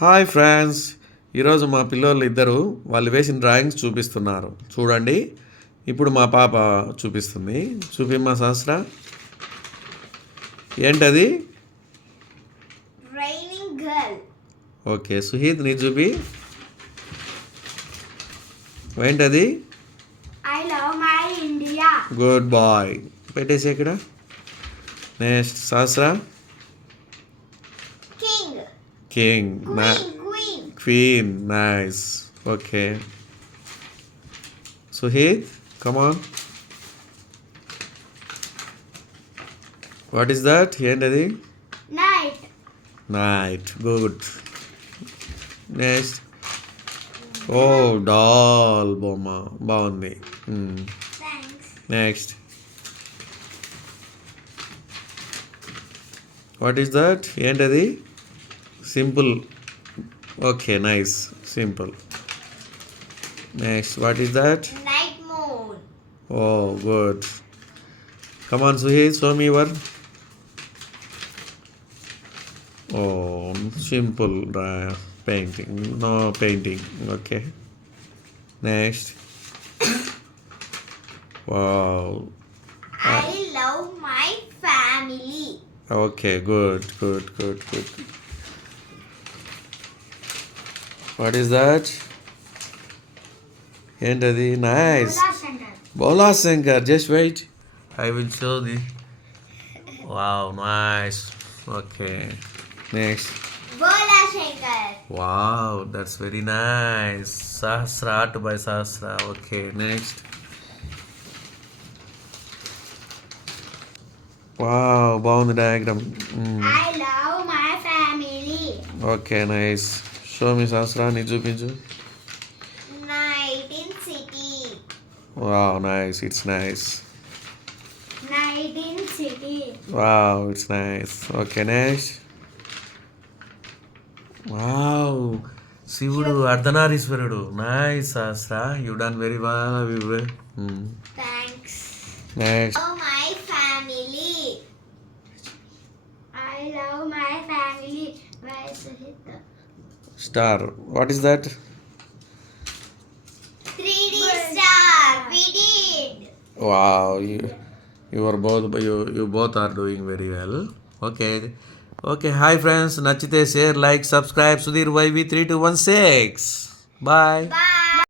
Hi friends, ఈరోజు మా పిల్లోళ్ళు ఇద్దరు వాళ్ళు వేసిన డ్రాయింగ్స్ చూపిస్తున్నారు. చూడండి, ఇప్పుడు మా పాప చూపిస్తుంది. చూపిమ్మా సహస్ర. ఏంటది? Raining girl. ఓకే, సుహీద్ నీ చూపి. ఏంటది? I love my India. Good boy. పెట్టేసి ఇక్కడ. Next Sahasra. King. King. Queen. Queen. Nice. Okay. Suheed, come on. What is that? ఏంటది? Night. Night. Good. Next. Oh, doll బొమ్మ బాగుంది. Thanks. Next. What is that? ఏంటది? Simple. Okay, nice. Simple. Next. What is that? Night moon. Oh, good. Come on Suheed, show me your. Oh, simple painting. No painting. Okay. Next. Wow. I love my family. Okay, good. What is that? ఏంటది? Nice. Bhola Shankar. Just wait, I will show the. Wow, nice. Okay. Next. Bhola Shankar. Wow, that's very nice. Sahasra, art by Sahasra. Okay. Next. Wow, బాగుంది diagram. I love my family. Okay, nice. Show me Sahasra, నీ చూపించు. Night in city. Wow, nice. It's nice. Night in city. Wow, it's nice. Okay. Next. Wow, శివుడు అర్ధనారీశ్వరుడు. Nice Sahasra, you done very well. Thanks. Next. Love my family. I love my family. By Suhita. Star. What is that? 3D star. We did. Wow, you both are doing very well. Okay. Hi friends, నచ్చితే share, like, subscribe. Sudheer YV 3216. Bye. Bye.